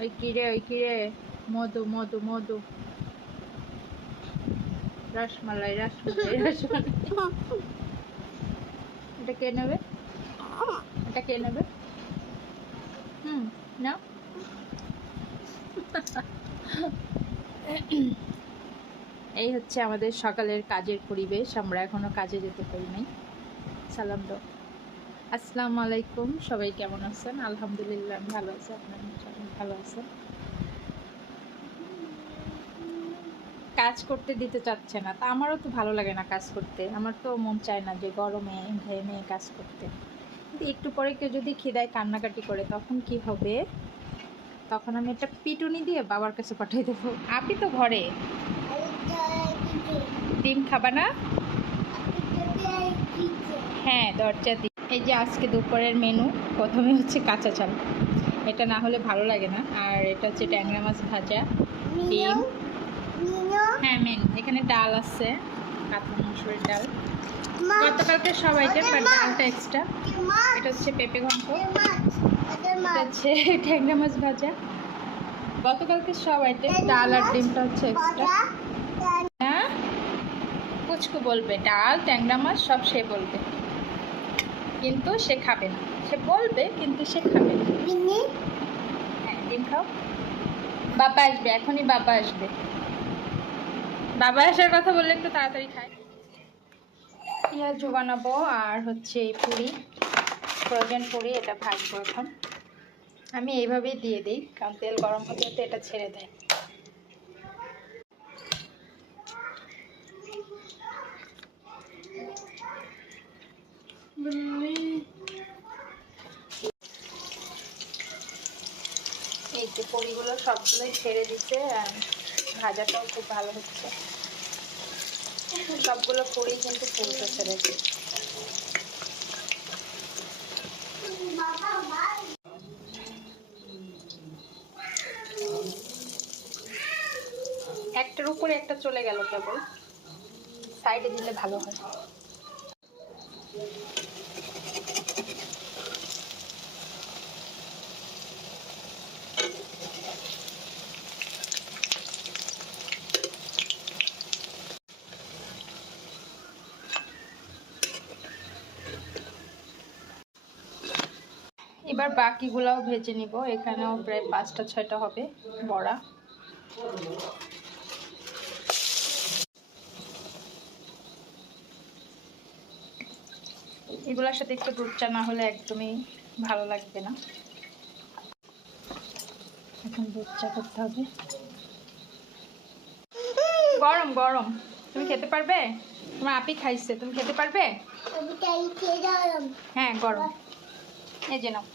ওই কিরে মধু মধু মধু রসমালাই রসমালাই রসমালাই। এটা কে নেবে? এটা কে নেবে? না এই হচ্ছে আমাদের সকালের কাজের পরিবেশ। আমরা এখনো কাজে যেতে পারি নাই। সালাম দাও। আসসালামু আলাইকুম, সবাই কেমন আছেন? আলহামদুলিল্লাহ আমি ভালো আছি, আপনারা সবাই ভালো আছেন? কাজ করতে দিতে চাচ্ছে না, তা আমারও তো ভালো লাগে না কাজ করতে। আমার তো মন চায় না যে গরমে ঘেমে কাজ করতে। কিন্তু একটু পরে কেউ যদি খিদায় কান্নাকাটি করে তখন কি হবে? তখন আমি একটা পিটুনি দিয়ে বাবার কাছে পাঠিয়ে দেবো। আপনি তো ঘরে ডিম খাবা না? হ্যাঁ, দরজা দি। এই যে আজকে দুপুরের মেনু, প্রথমে হচ্ছে কাঁচা চাল, এটা না হলে ভালো লাগে না। আর এটা হচ্ছে ট্যাংরা মাছ ভাজা, ডিম। হ্যাঁ মেনু, এখানে ডাল আছে, কাতলা মসুরের ডাল, গতকালকে সব আইটেম, বাট ডালটা এক্সট্রা। এটা হচ্ছে পেঁপে ঘন্ট, এটা হচ্ছে ট্যাংরা মাছ ভাজা, গতকালকে সব আইটেম। ডাল আর ডিমটা হচ্ছে এক্সট্রা। হ্যাঁ, পুচকু বলবে ডাল ট্যাংরা মাছ সব সে বলবে, কিন্তু সে খাবে না। সে বলবে কিন্তু সে খাবে না। হ্যাঁ, ডিম খাও। বাবা আসবে এখনই, বাবা আসবে। বাবা আসার কথা বললে একটু তাড়াতাড়ি খায়। পেঁয়াজু বানাবো আর হচ্ছে পুরি, ফ্রোজেন পুরি, এটা ভাজবো এখন। আমি এইভাবেই দিয়ে দিই, কারণ তেল গরম হতে হতে এটা ছেড়ে দেয়। এই যে পুরিগুলো সবগুলোই ছেড়ে দিচ্ছে, আর ভাজাটাও খুব ভালো হচ্ছে। সবগুলো পুরি কিন্তু ফুলতে ছেড়েছে। একটার উপরে একটা চলে গেল, কেবল সাইডে দিলে ভালো হয়। এবার বাকিগুলাও ভেজে নিব। এখানেও প্রায় 5টা 6টা হবে বড়া। এগুলোর সাথে একটু দুধ চা না হলে একদমই ভালো লাগবে না। এখন দুধ চা করতে হবে। গরম গরম, তুমি খেতে পারবে? তোমার আপি খাইছে, তুমি খেতে পারবে? হ্যাঁ গরম, এই যে নাও।